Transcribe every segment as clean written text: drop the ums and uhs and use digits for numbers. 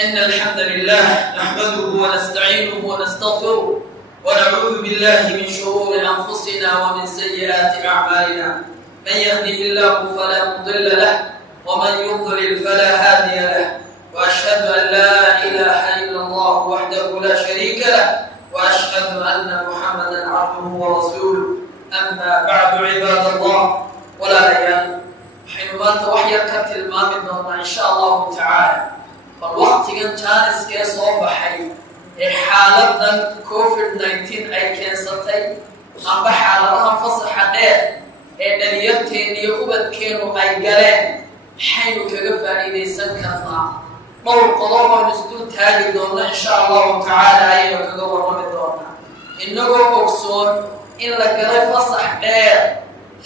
إن الحمد لله نحمده ونستعينه ونستغفره ونعوذ بالله من شرور أنفسنا ومن سيئات أعمالنا. من يهده الله فلا مضل له ومن يضلل فلا هادي له، وأشهد أن لا إله إلا الله وحده لا شريك له، وأشهد أن محمدا عبده ورسوله. أما بعد عباد الله، ولا ليال حينما توحي كتل المامد إن شاء الله تعالى فالوقت كان جانس كي صوبحي حالتنا كوفيد-19 أي كانسرتي أم بحالتها فصح دير دليلتين يقبل كانوا أي قلين حين كغفا إذا سنكنا مول قضاء ونسدود تالي دونا إن شاء الله تعالى أيضا كغفا رمضونا إنه أقصون إن لقلي فصح دير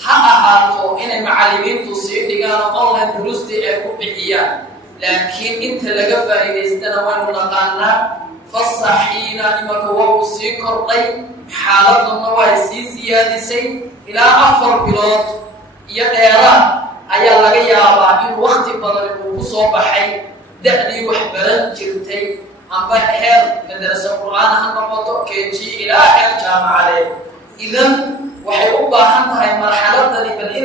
حقهاتو إن معلمين تصير ديقانا أونلاين دروستي أكو بحيان، لكن إنت لقفا إذا استنوانو لقانا فصحينا إما كوابو سيكر لي حالتنا النوائسي زيادسي إلى أفر بلاد يقيران أيا لغا يابا إن وقت بدل وصوبحي دأني وحبران جرتي أم بحير مدرسة القرآن هنبطو كيجي إلى آخر جامعة لي. إذن waxay u baahan tahay marxaladani bal in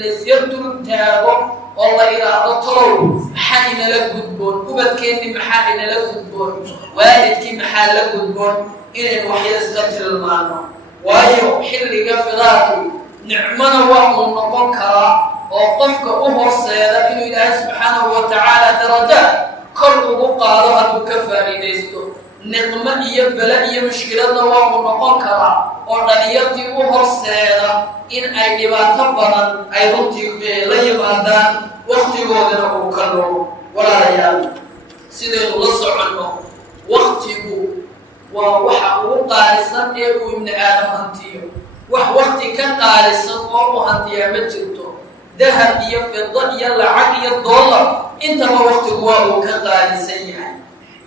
la siyartu taago oo la yiraahdo talow maxaa inala gudboon ubadkeeni maxaa inala gudboon waalidkii maxaa la gudboon inay waxyar iska tilmaano waayo xilliga firaaqi nicmana waa uu noqon karaa oo qofka u horseeda inuu Ilaahay subxaanahu wa tacaala daraja kor ugu qaado hadduu ka faa'iidaysto. نقمة يبلى مشكلة وهو نقطة أردنيتي وهرسيدا إن أي دبان تبرا أي رتي لا يبادان وقت جودنا وكلو ولا ريال سيد الله سبحانه وقته ووحى قارسا إيه من آدم هنتيه وقت كان قارسا وهو هنتيه مجلته ذهب يفضل يلعب يدولار أنت ما وقته وهو كان قارسا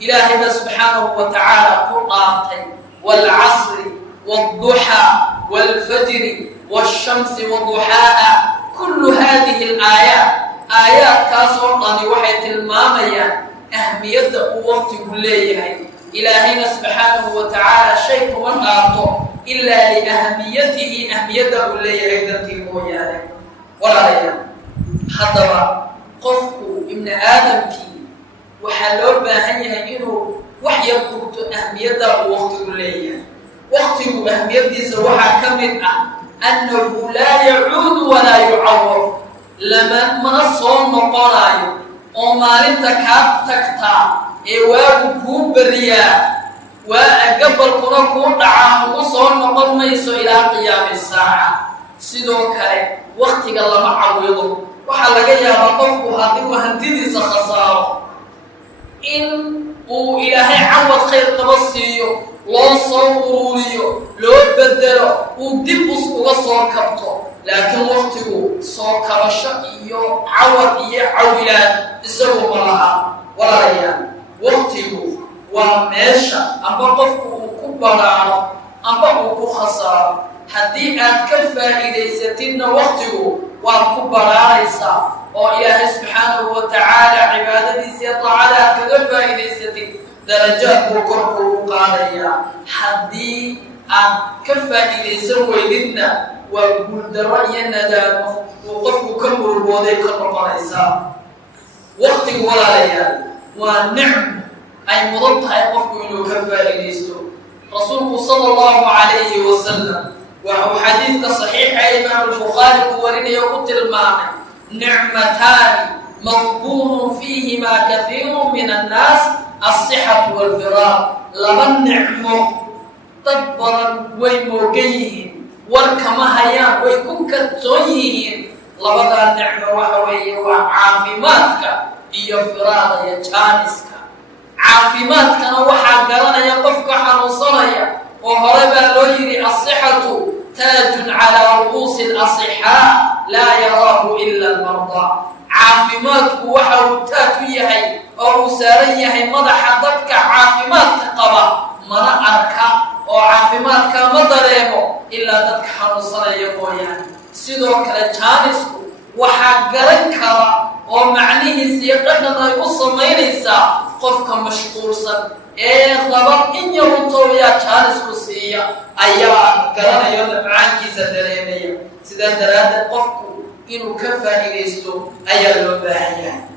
إلهي سبحانه وتعالى قرآتي والعصر والضحى والفجر والشمس وضحاها كل هذه الآيات آيات كاسورطاني وحية المامية أهمية وقت كلية إلهي سبحانه وتعالى شيء من أعطى إلا لأهميته أهمية كلية إذن مويانك ولا ريان حتى قفوا ابن آدم كي وحلو باهيه إنه وحي يبقى أهميته وقته ليه وقته أهميته سواها كمن أنه لا يعود ولا يعور لما منصون مقالاي ومالين تكتا إيواب كوب بالرياء وأقبل كنكون دعام وصون مقال ميسو إلى قيام الساعة سيدو كاري وقتك الله معوضه وحلقا يا بطفق هذه وهنتدي سخصاره إن وإلهي عوض خير تبصيه لو صوريه لو بدله ودبس وصور كبته لكن وقته صور كرشة إيو عوض إيه عويلان إسروا مرها ولا ريان وقته وماشى أم بقفه كبرانه أم بقفه خسارة حديث كفى إذا ستين وقته وكبرانيسا وإلهي سبحانه وتعالى عبادتي سيطاعة كذلك إذا ستين درجات وكرهه قاليا حدي كفى إذا سوي لنا وقل درأي الندام وقفه كمر الوضي كالرقانيسا وقت ولا ليال ونعم أي مضبطها يقفه إنه كفى إذا ستو رسوله صلى الله عليه وسلم وهو حديث صحيح إمام البخاري ورين يقول المعنى نعمتان مغبون فيهما كثير من الناس الصحة والفراغ لمن نعمه تبرا ويموقيهن والكما هيان ويكون كتويهن لبدا النعمة وحوية وعافماتك إيا فراغ يجانسك عافماتك وحا قرانا يقفك حنوصريا وهربا لويري الصحة تاج على رؤوس الأصحاء لا يراه إلا المرضى عافماتك وحاو تاتويهي أو ساريهي مدح ضدك عافماتك قبا منعك أو عافماتك مدريمو إلا ضدك حنصري قويان سيدوك لجانسك وحاقرنك ومعنيه سيقرنا يوصل ميليسا قفك مشغول صن ربط إن يوطو يا جانس كسية أيا قرنا يوم معانك سدريمية سيدا دراد قفك إنو كفا إليستو أيا اللباهية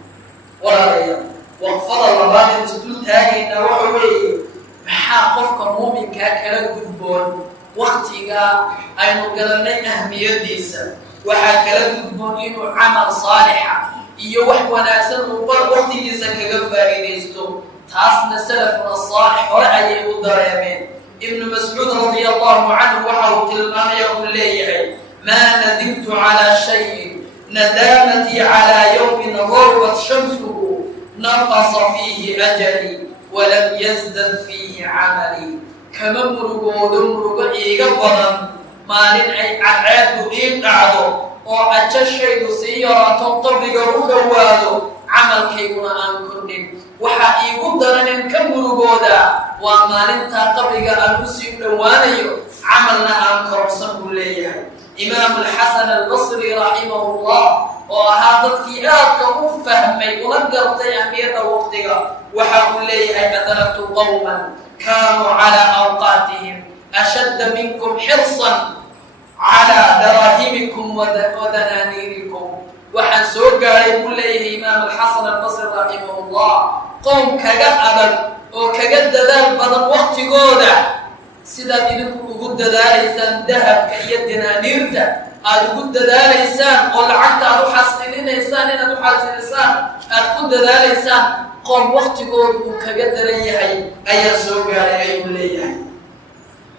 ولا ريا وقفض الله مستول تاهي نوعوي محا قفك مؤمن كاكلا قدبون وقتها أينو قرنا أهمية ديسا وحاكلا قدبون إنو عمل صالحة إيو وحواناسا وقال وقتها كفا إليستو تاسنا سلفنا الصالح ورأي الدريمين ابن مسعود رضي الله عنه وحاو تلمان يقول لي ما ندمت على شيء ندامتي على يوم غربت شمسه نقص فيه أجلي ولم يزدد فيه عملي كما مرقو إيقا بضن مالين عاد إيقعدو وأجشيد سيارة تنطبق رودوادو عمل كيكونا أنكرنين waxa iigu daranin ka murugooda waa maalinta qabriga aan u sii dhawaanayo amalna aan korsan u leeyahay imaam al-hasan al-basri rahimahullah oo ahaa dadkii aad u fahmay una gartay ahmiyada waqtiga waxa uu leeyahay adaratu qawman kanu ala awqatihim ashadda minkum hirsan ala darahimikum wa dananirikum waxaan soo gaaray uu leeyahay imaam al-hasan al-basri rahimahullah قوم كجا أبد أو كجا دلال بدن وقت جودا سيدا بينكم وجود دلاليسان ذهب كيدنا نيرتا أدوجود دلاليسان قل عقد أدو حسنين إنسان أدو حسن إنسان أدوجود دلاليسان قوم وقت جود وكجا دلاليه أي سوق على أي وليه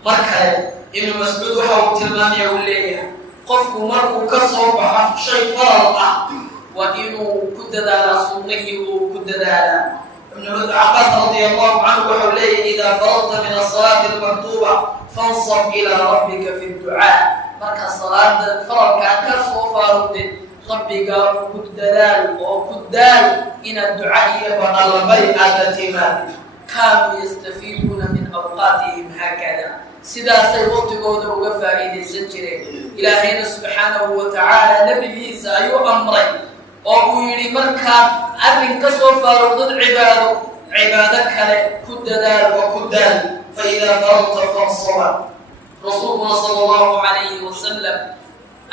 مركز ابن مسعود وحاول تلمان يوليه قف مرق كسر بحر شيء فرط وإنه كد دلال صنه وكد دلال ابن عباس رضي الله عنه وحوليه إذا فرغت من الصلاة المكتوبة فانصب إلى ربك في الدعاء مركز صلاة فرغ كان كسر فارغ ربك كدلال وكدال إن الدعاء وقلبي التي كانوا يستفيدون من أوقاتهم هكذا سيدا سيوطي قوده وقفا إيدي سجره إلهينا سبحانه وتعالى نبي سأيو أمري وقولي مركب أبن كسو فارض عبادك كددال وكدال فإذا فرضت فانصب رسولنا صلى الله عليه وسلم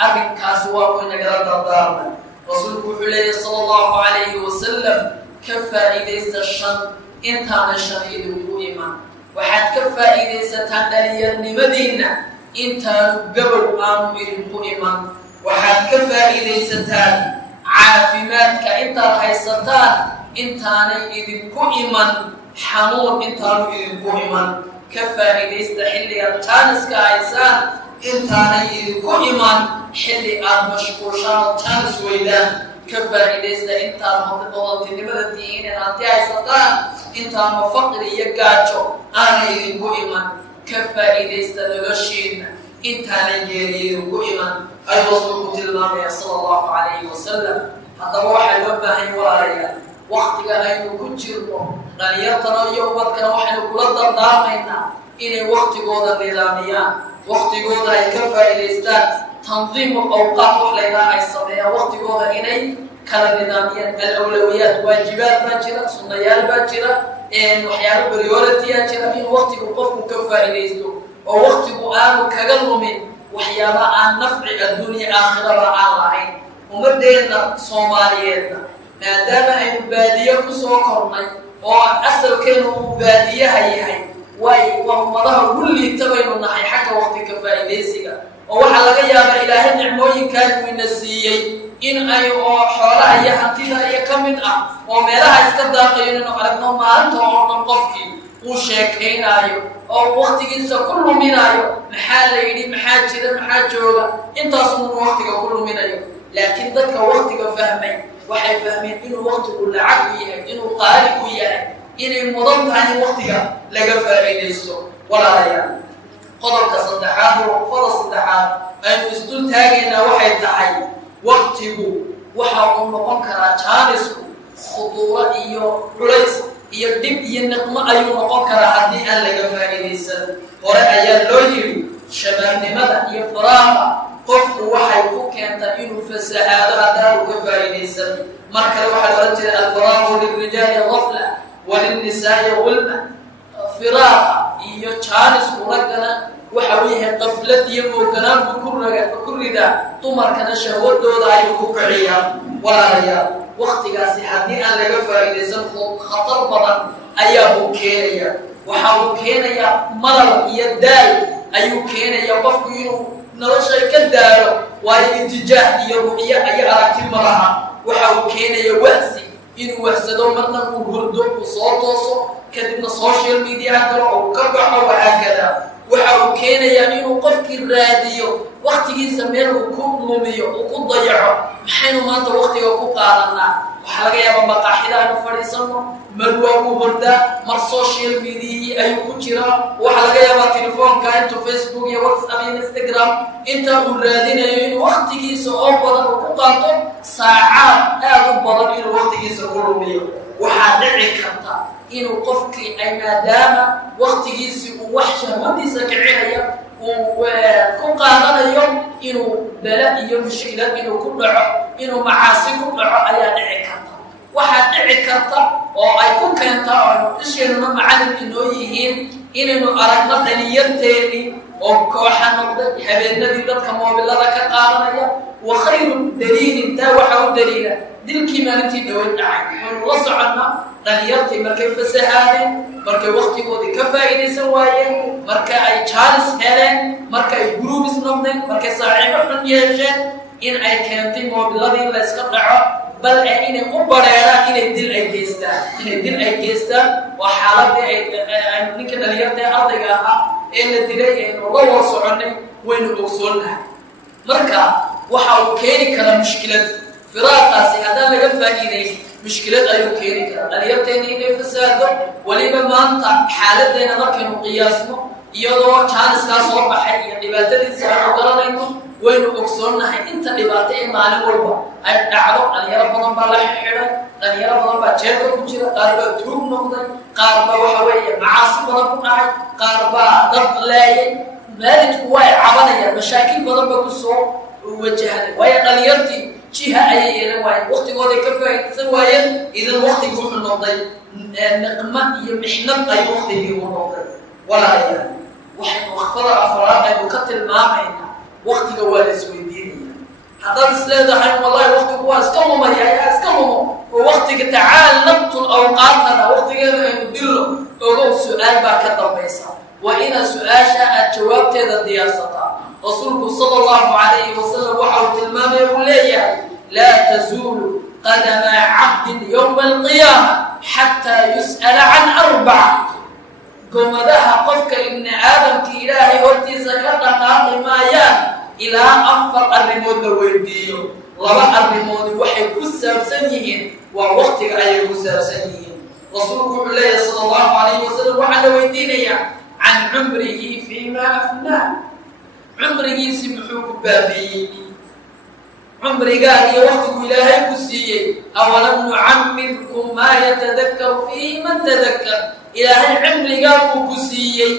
أبن كاسوا ونقرأ الدارنا رسولك عليه صلى الله عليه وسلم كفى إليس الشن إنتان الشهيد وإيمان وحد كفى إليس تندلي المدينة إنتان قبل آمر وإيمان وحد كفى إليس تان عافماتك انت الحيستان انتاني إذنكو إيمان حنون انتانو إذنكو إيمان كفى إذا استحلي التانس كايسان انتاني إذنكو إيمان حلي المشكوشان التانس ويدان كفى إذا استحلي مضبطة نبدا الدين انتي عيستان انتانو فقر يقاتشو أنا إذنكو إيمان كفى إذا استدغشين انتاني إذنكو إيمان أي رسول الله صلى الله عليه وسلم هذا واحد وبهي ورايا وقتك أي كجرمو غنيرتنا يومك واحد كل دردامنا إن وقت جودا نظاميا وقت جودا يكفى الإسلام تنظيم أوقات وحلينا أي صبيا وقت جودا إني كلا نظاميا الأولويات واجبات باجرة سنيات باجرة إن وحيار بريورتي باجرة إن وقت وقف كفى الإسلام ووقت قام كجلو من وحيانا عن نفع الدنيا آخرة عن رعين ومدينا صومالينا ما دام أن بادية كسوكرنا وأصل كانوا بادية هي وهم ظهر كل تبين نحي حتى وقت كفائديسك وحلقة يا إلهي نعموين كانوا النسيين إن أي حوالها هي حنتيها هي كمن وميلها استداقين وقالنا ما أنت عرضا قفكي وشاكين أيو أو وقت جنسا كل من أيو محال يدي محال كذا محال جوبا أنت أصلا وقتك كل من أيو لكن ذاك وقتك فهمين وحي فهمين إنه وقت كل عقلية إنه قارب وياه إنه مضمت عن وقتك لقى فائديسو ولا ريان قدرك صدحات وفرص صدحات أن يستل تاجينا وحي تحي وقتك وحا أمقون كراتانسكو خطورة إيو حليس إيو دب ينقم أيو نقون كراتي أن لقى فائديسو ورأي اللوجي شباب نمدا يفراغ قفت وحي كنت إنه فسهاد أدار كفائديسو مركز وحي ورجل الفراغ للرجال غفلة وللنساء غلمة فراقة iyo jaanis uragana waxa uu yahay qaflad iyo mooganaan kurrida dumarkana shahwadooda ay ku kiciyaan walaalayaal waqtigaasi haddii aan laga faa'iidaysan khatar badan ayaa uu keenaya waxa uu keenaya malal iyo daal ayuu keenaya qofku inuu nolosha ka daaro waayo intijaah iyo ru'yo ay aragti malaha waxa uu keenaya wahsi inuu wahsado marna uu hurdo uu soo tooso kadibna social media kale oo ka baxo waakada waxa uu keenayaa inuu qofkii raadiyo waqtigiisa meel uu ku lumiyo uu ku dayaco maxaynu maanta waqtiga ku qaadanaa waxa laga yaabaa maqaaxida aynu fadhiisano marwa uu hordaa mar social media ayuu ku jiraa waxa laga yaabaa telefoonka intuu Facebook iyo WhatsApp iyo Instagram inta uu raadinayo inuu waqtigiisa oo badan uu ku qaato saacad aad u badan inuu waqtigiisa ku lumiyo waxaa dhici karta inuu qofkii ay maadaama waqtigiisii uu wax shahwadiisa kicinaya uu ku qaadanayo inuu bala iyo mushkilad inuu ku dhaco inuu macaasi ku dhaco ayaa dhici karta waxaa dhici karta oo ay ku keentaa oo isheenuna macallin inoo yihiin inaynu aragno dhallinyarteedii oo kooxa noqday habeenadii dadka moobilada ka qaadanaya wa khayru daliilin taa waxa u daliila dilkii maalintii dhaway dhacay waynu la soconnaa dhallinyartii markay fasahaadeen markay waqtigoodii ka faa'iidaysan waayeen marka ay jaalis heleen marka ay guruubis noqdeen markay saaxiibo xun yeesheen in ay keentay moobiladii in la iska dhaco bal inay u bareeraan inay dil ay geystaan waa xaaladii ay ninka dhallinyarta ee ardayga ahaa ee la dilay aynu la war soconnay waynu ogsoonnahay marka waxa uu keeni karaa mushkilad firaaqaasi haddaan laga faa'iidayn mushkilad ayuu keeni karaa dhallinyarteena inay fasaado weliba maanta xaaladeena markaynu qiyaasno iyadoo jaaniskaa soo baxay iyo dhibaatadiisa aynu garanayno waynu ogsoonnahay inta dhibaato ee maalin walba ay dhacdo dhalinyaro badan baa la xidhay dhalinyaro badan baa jeelka ku jira qaar baa tuug noqday qaar baa waxa weeye macaasi badan ku dhacay qaar baa dad laayay maalidku way cabanayaan mashaakil badan baa kusoo wajahday waayo dhalinyartii jiha ayay yeelan waayeen waqtigooday ka faa'iidaysan waayeen idan waqtigii wuxuu noqday niqma iyo mixnad ayuu waqtigii u noqday walaalayaal waxaynu waqtada afraad aynu ka tilmaamaynaa waqtiga waa la isweydiinaya haddaad isleedahay wallahi waqtigu waa iska lumaya ayaa iska lumo oo waqtiga tacaal nabtul awqaatana waqtigeeda aynu dillo ogow su-aal baa ka dambaysa waa inaad su-aasha aad jawaabteeda diyaarsataa rasuulku sala allahu calayhi wasalam waxa uu tilmaamaya uu leeyahay laa tazuulu qadama cabdin yowma alqiyaama xataa yus'ala can arbaca gomadaha qofka ibni aadamkii ilaahay hortiisa ka dhaqaaqi maayaan ilaa 4 arrimood la weydiiyo 2 arrimoodi waxay ku saabsan yihiin waa waqtiga ayay ku saabsan yihiin rasuulku wuxuu leeyahay sala allahu calayhi wasalam waxaa la weydiinayaa can cumrihi fiima afnaa cumrigiisi muxuu ku baabiiyey cumrigaagii waqtigu ilaahay ku siiyey awalam nucammirkum maa yatadakkaru fiihi man tadakkar ilaahay cimrigaaguu ku siiyey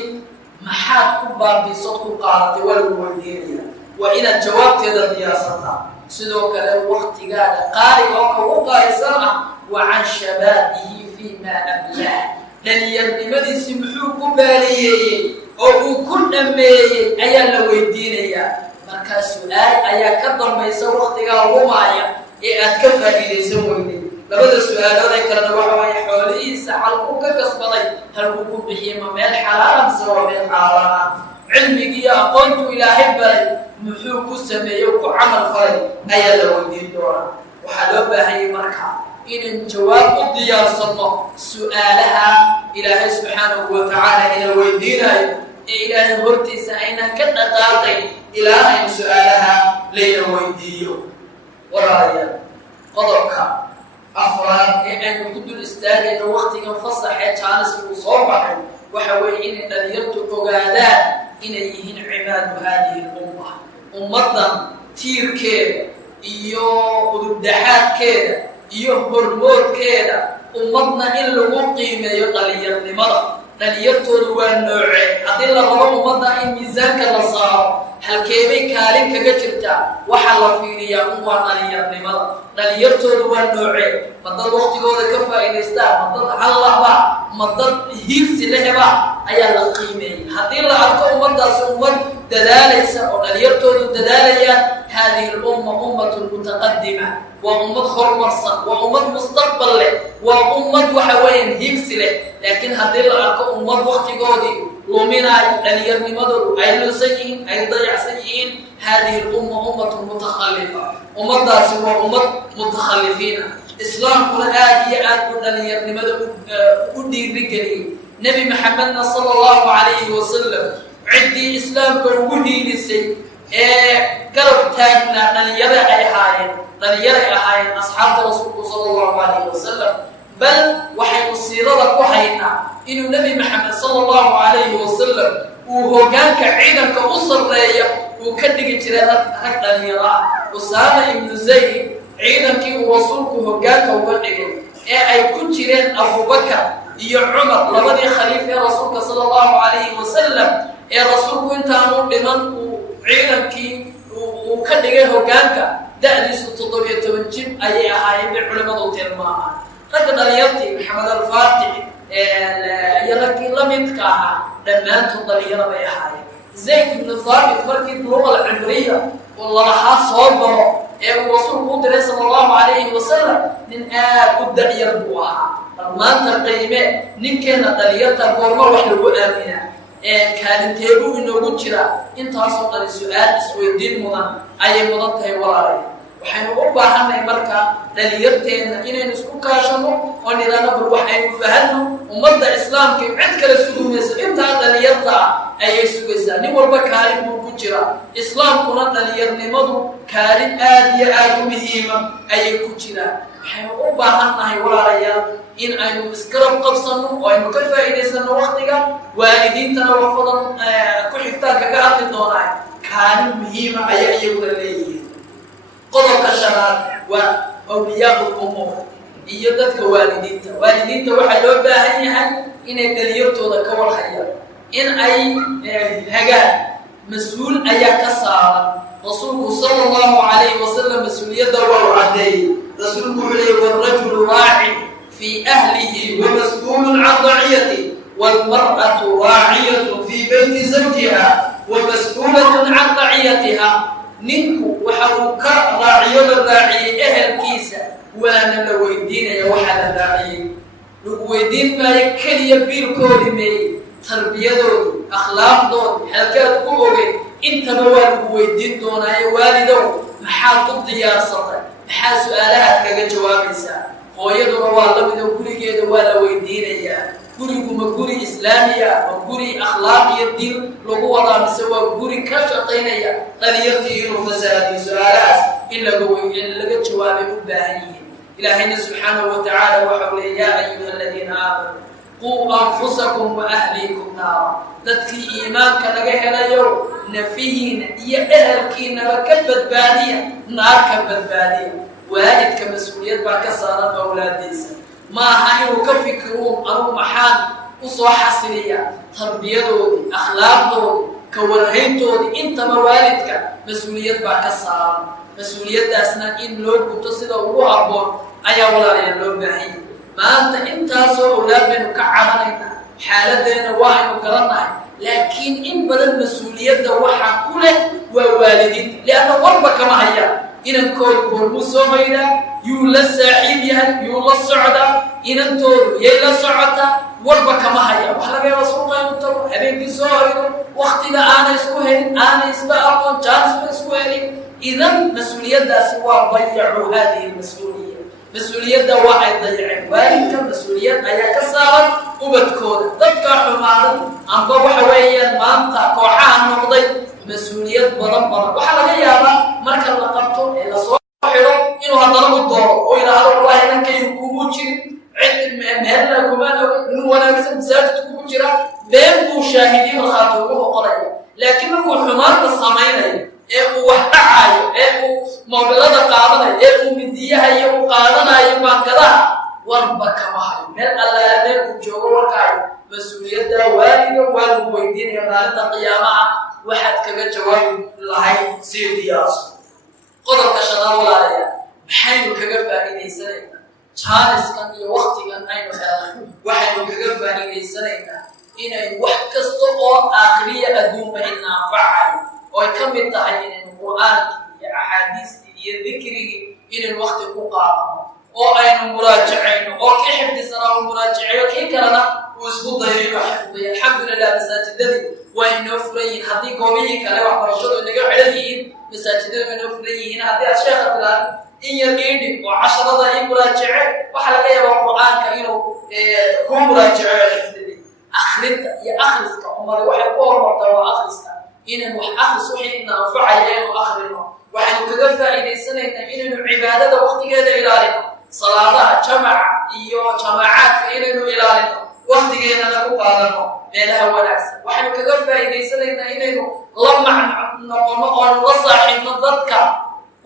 maxaad ku baabiisood ku qaadatay waa lagu weydiinaya waa inaad jawaabteeda diyaarsataa sidoo kale waqtigaaga qaaliga oo kagu qaalisan ah wa can shabaabihi fiimaa ablaah dhallinyarnimadiisii muxuu ku baaliyeeyey oo uu ku dhammeeyey ayaa la weydiinayaa markaa su-aal ayaa ka dambaysa waqtigaa lumaaya ee aad ka faa'iidaysan weyday labada su-aalood ee kalena waxa waaye xoolihiisa halkuu ka kasbaday halkuu ku bixiyey ma meel xalaala mise waa meel xaaraana cilmigii iyo aqoontuu ilaahay baray muxuu ku sameeyey ku camal falay ayaa la weydiin doonaa waxaa loo baahanyay markaa inaan jawaab u diyaarsanno su-aalaha ilaahay subxaanahu wa tacaala ina weydiinayo ee ilaahay hortiisa aynaan ka dhaqaaqayn ilaa aynu su-aalaha layna weydiiyo walaalayaal qodobka afraad ee aynu ku dul istaagayno waqtigan fasaxee jaaniska uu soo baxay waxa weeye inay dhalinyartu ogaadaan inay yihiin cibaadu haadihi lumma ummaddan tiirkeeda iyo udubdaxaadkeeda iyo hormoodkeeda ummadna in lagu qiimeeyo dhalinyarnimada dhalinyartoodu waa noocee haddii la rabo ummadda in miisaanka la saaro halkeebay kaalin kaga jirtaa waxa la fiiriyaa waa dhalinyarnimada dhalinyartoodu waa noocee ma dad waqtigooda ka faa'iidaystaa ma dad hallaba ma dad hiirsi lehba ayaa la qiimeeyay haddii la arko ummadaas ummad dadaalaysa oo dhalinyartoodu dadaalayaan هذه الأمة أمة متقدمة وأمة خرمصة وأمة مستقبل له وأمة وحوين هيكس له لكن هذه الأرقى أمة وقت قادي ومنا اليوم مدر أي سيئين أي ضيع سيئين هذه الأمة أمة متخلفة أمة داس وأمة متخلفين إسلام قرآن يأكل اليوم مدر ودي رجلي نبي محمد صلى الله عليه وسلم عدي إسلام كودي لسي قرب تاجنا نليرى أحاين أصحاب رسول صلى الله عليه وسلم بل وحي السيرة وحينا إنه النبي محمد صلى الله عليه وسلم وهو كان كعيدا كأسر ليا وكدق جرادات حتى نليرى أسامة بن زيد عيدا كي وصولك وهو كان كوكدق أي كنت جراد أبو بكر يا عمر لبدي خليفة رسولك صلى الله عليه وسلم يا رسولك أنت أمر بمن ciidankii uu ka dhigay hoggaanka da'diisu 17 jir ayay ahaayeen culimadu tilmaamaan ragga dhalinyartii maxamed al-faatix iyo raggii la midka ahaa dhammaantood dhalinyaro bay ahaayeen zayd ibn thabit markii luqa al-cimriya wallaha soo baro uu rasuulku u diray sallallahu alayhi wasallam nin aad u da'yar buu ahaa maanta qiime ninkeena dhalinyarta goorma wax lagu aaminaa kaalinteedu inoogu jira intaasoo dhan su'aal isweydiin mudan ayay mudan tahay walaalay waxaynu u baahannahay marka dhalinyarteena inaynu isku kaashano oo nidana bal waxaynu fahanno ummadda islaamka cid kale sugumaysa intaa dhalinyarta ayay sugaysaa nin walba kaalin buu ku jira islaamkuna dhalinyarnimadu kaalin aad iyo aad u muhiima ayay ku jiraan waxaynu u baahannahay walaalayaal in aynu iskarab qabsano oo aynu ka faa'iidaysano waqtiga waalidiintana wafadan ku xigtaan kaga hadli doonaa kaalin muhiima ayay iyaguna leeyihiin qodobka shanaad waa awliyaa'ul umuur iyo dadka waalidiinta waxaa loo baahan yahay inay dhalinyartooda ka warhayaan in ay hagaan mas-uul ayaa ka saaran rasuulku sallallahu alayhi wasallam mas-uuliyadda waa u caddeeyey rasuulku wuxuu leeyahy warrajulu raaci في أهله ومسؤول عن رعيته والمرأة راعية في بيت زوجها ومسؤولة عن رعيتها ننكو وحروك راعية الراعي أهل كيسة وانا لويدين يا وحد الراعي لويدين ما يكل يبير كولمي تربية دون أخلاق دون حركات قوة انت موال لويدين دون أي والدون محاط الديار سطح محا سؤالها كجا جواب إنسان hooyaduna waa la mid oo gurigeeda waa la weydiinayaa gurigu ma guri islaamiya ma guri akhlaaq iyo diin lagu wadaa mise waa guri ka shaqaynaya dhalinyartii inuu fasaadiyo su'aalahaas in laga jawaabay u baahan yihiin ilaahayna subxaanahu wa tacaala waxa uu leeyahay yaa ayuha aladiina aamanu quu anfusakum wa ahliikum naara dadkii iimaanka laga helayo nafihiina iyo ehelkiinaba ka badbaadiya naar ka badbaadiya waalidka mas'uuliyad baa ka saaran awlaadiisa ma aha inuu ka fikiro anuu maxaan u soo xasiliya tarbiyadoodii akhlaaqdoodii ka warhayntoodii intaba waalidka mas'uuliyad baa ka saaran mas'uuliyaddaasna in loo guto sida ugu habboon ayaa walaalayaal loo baahan yahay maanta intaasoo awlaad baynu ka cararaynaa xaaladdeena waa aynu garannahay laakiin in badan mas'uuliyadda waxaa ku leh waa waalidiinta lianna warba kama hayaan inankoodu goormuu soo hoydaa yuu la saaxiib yahay yuu la socdaa inantoodu yay la socotaa warba kama haya wax laga yaaba suuqa inuu tago habeenkii soo hoydo waqtiga aanay isku helin aanay isba aqoon jaanisba isku helin idan mas-uuliyaddaasi waa dayacu haadihi mas-uuliya mas-uuliyadda waa ay dayaceen waalidka mas-uuliyad ayaa ka saaran ubadkooda dadka xumaadan amba waxa weeyaan maanta kooxaha noqday mas-uuliyad badan waxaa laga yaabaa marka la qabto ee la soo xiro inuu haddana u dooro oo yidhaahdo wallahi inankaygu kugu jirin cid meelna kuma oga nin wanaagsan masaajid kugu jira been buu shaahidiin markhaati ugu oqonaya laakiin markuu xumaanta samaynayo ee uu wax dhacayo ee uu moobilada qaadanayo ee uu midiyahayo uu qaadanayo bankadaha warba kama hayo meel allaala meel uu joogo warkaayo mas-uuliyadda waalida waa lagu weydiinaya maalinta qiyaamaha waxaad kaga jawaabi lahayd si diyaarsan. qodobka shanaad walaalayaal maxaynu kaga faa'iidaysanaynaa jaaniskan iyo waqtigan aynu helnay waxaynu kaga faa'iidaysanaynaa inay wax kasta oo aakhiriya adduunba ina anfacayo oo ay ka mid tahay inaynu qur'aankii iyo axaadiistii iyo dikrigii inaynu waqti ku qaadano oo aynu muraajacayno oo kii xifdisanaa uu muraajaceeyo kii kalena uu isku dayo inuu xifdiyo. alxamdulilah masaajidadii waa inoo furan yihiin haddii goobihii kale waxbarashadu inaga xidhan yihiin masaajidadu waa inoo furan yihiin. haddii aad sheekha tilaado in yar iidhib oo casharada ii muraajace waxaa laga yaabaa qur'aanka inuu ku muraajaceeyo xifdidii. akhrinta iyo akhriska umada waxay ku hormartaa waa akhriska inaynu wax akhris wixii ina anfacaya inaynu akhrino. waxaynu kaga faa'iidaysanaynaa inaynu cibaadada waqtigeeda ilaalino salaadaha jamaca iyo jamaacaadka inaynu ilaalino waqtigeennana ku qaadano meelaha wanaagsan. waxaynu kaga faa'iidaysanaynaa inaynu la macno noqono oonu la saaxiibno dadka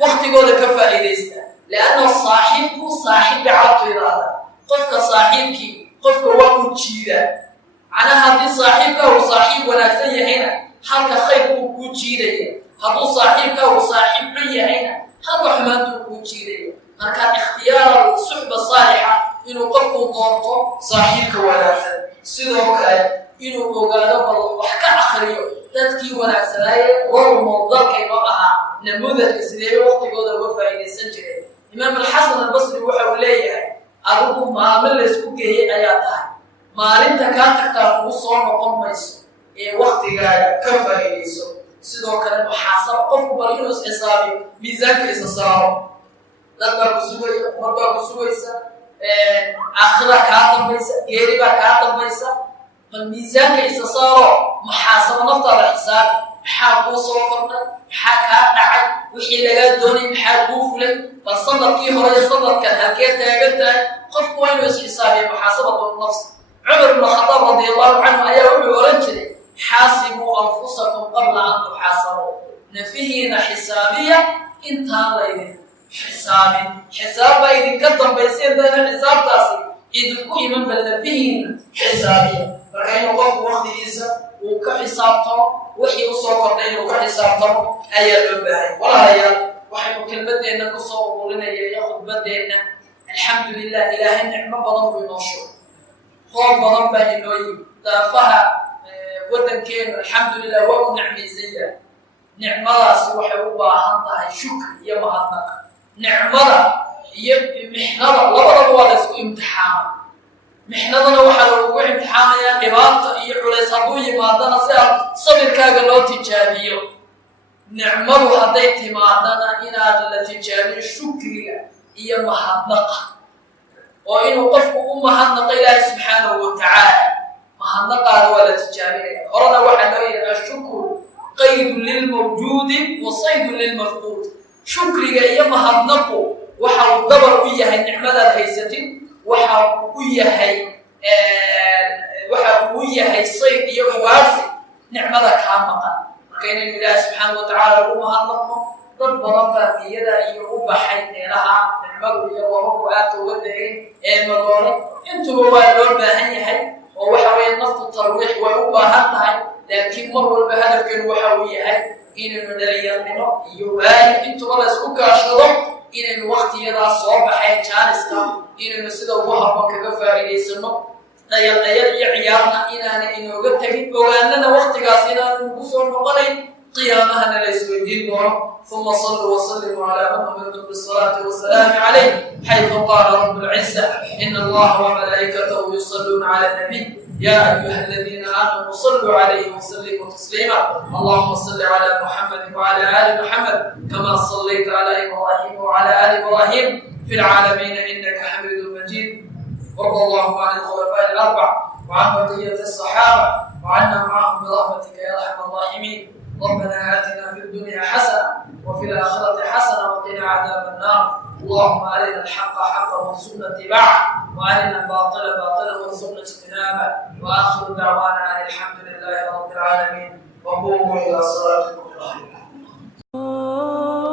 waqtigooda ka faa'iidaysta lianna saaxiibku saaxiib bacabtu yidhaahda qofka saaxiibkii qofka waa u jiidaa macnaha haddii saaxiibka uu saaxiib wanaagsan yahayna halka khayrkuu kuu jiidaya hadduu saaxiibka uu saaxiib xun yahayna halka xumaantuu kuu jiidaya. marka ikhtiyaar suxba saalixa inuu qofku doorto saaxiibka wanaagsan sidoo kale inuu ogaado bal wax ka akhriyo dadkii wanaagsanaaye warmood dalkaynoo ahaa namudadka sidee waqtigooda uga faa'iidaysan jireen. imaam alxasan albasri waxa uu leeyahay adigu maalin laysku geeyey ayaa tahay maalinta kaa tagtaa kugu soo noqon mayso ee waqtigaaga ka faa'iidayso. sidoo kale muxaasaba qofku bal inuu isxisaabiyo miisaanka isa saaro dad baa ku sugaya umad baa ku sugaysa aakhira kaa dambaysa geeri baa kaa dambaysa bal miisaanka isa saaro muxaasaba naftaada xisaabi maxaa kuu soo kordhay maxaa kaa dhacay wixii lagaa doonay maxaa kuu fulay bal sanadkii hore iyo sanadkan halkee taagan tahay qofku waa inuu isxisaabiyo muxaasabatu nafs. cumar ibn khadaab radiallahu canhu ayaa wuxuu oran jiray xaasibuu anfusakum qabla an tuxaasabuu nafihiina xisaabiya intaan laydin xisaabin xisaab baa idinka dambaysa intayna xisaabtaasi idinku iman bal nafihiina xisaabiya. marka inuu qofku waqtigiisa uu ka xisaabtamo wixii usoo kordhay inuu ka xisaabtamo ayaa loo baahay. walaalayaal waxaynu kelmadeenna kusoo ururinaya iyo khudbadeenna alxamdulilah ilaahay nicmo badan buu inoo sheegay roob badan baa inoo yimi daafaha waddankeenu alxamdulilah waa u nicmaysan yahay. nicmadaasi waxay u baahan tahay shukri iyo mahadnaq. nicmada iyo mixnada labadaba waa la isku imtixaama. mixnadana waxaa lagugu imtixaamayaa dhibaata iyo culays hadduu yimaadana si aad sabirkaaga loo tijaabiyo. nicmadu hadday timaadana inaad la tijaabiyo shukriga iyo mahadnaqa oo inuu qofku u mahadnaqo ilaahi subxaanahu watacaala. mahadnaqaada waa la tijaabinaya. horena waxaa loo yidhi ashukru qaydun lilmawjuudi wa saydun lilmafquud. shukriga iyo mahadnaqu waxa uu dabar u yahay nicmadaad haysatid waxa uu u yahay sayd iyo ugaarsi nicmada kaa maqan. marka inaynu ilaahi subxaanahu watacaala ugu mahadnaqno dad badan baa niyada iyo u baxay meelaha nicmadu iyo wabaku aadka uga degay ee madoole intuba waa loo baahan yahay oo waxa weeye naftu tarwiix way u baahan tahay laakiin mar walba hadafkeenu waxa uu yahay inaynu dhalinyarnimo iyo waali intuba la isku kaashado inaynu waqtiyadaas soo baxay jaaniska inaynu sida ugu habboon kaga faa'iidaysano dhayal iyo ciyaarna inaanay inooga tegin ogaanana waqtigaas inaanu ugu soo noqonayn قيامها ليس يدينهم ثم صلوا وسلموا على من أمرتم بالصلاة والسلام عليه حيث قال رب العزة إن الله وملائكته يصلون على النبي يا أيها الذين آمنوا صلوا عليه وسلموا تسليما اللهم صل على محمد وعلى آل محمد كما صليت على إبراهيم وعلى آل إبراهيم في العالمين إنك حميد مجيد. وارض اللهم عن الخلفاء الأربع وعن بقية الصحابة وعنا معهم برحمتك يا أرحم الراحمين. ربنا آتنا في الدنيا حسنة وفي الآخرة حسنة وقنا عذاب النار. اللهم أرنا الحق حقا وارزقنا اتباعه وأرنا الباطل باطلا وارزقنا اجتنابه. وآخر دعوانا أن الحمد لله رب العالمين وقوموا إلى صلاتكم رحمكم الله.